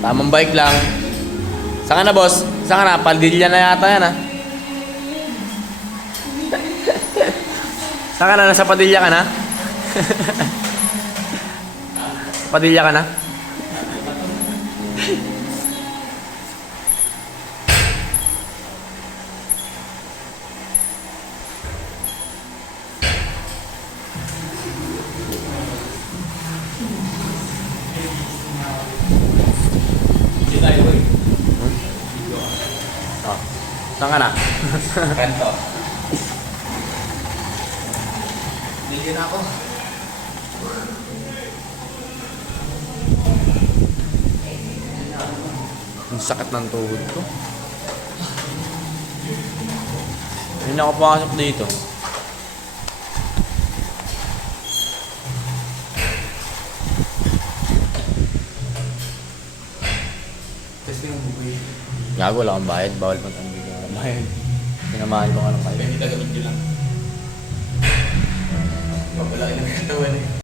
Tamang bike lang. Saan ka na, boss? Saan ka na? Padilla na yata yan, ha? Saan ka na? Nasa Padilla ka na? Padilla ka na? Oh. Saan ka na? Kanto. Hindi na ako. Ang sakit ng tuhod ko. Hindi na ako pasok dito. Tapos yung buhay. Gago, wala akong bayad. Bawal magtanggol ng bayad. Sinamahan ko nga ng kayo. Kaya hindi tagamit nyo lang. Papalaki ng katawan eh.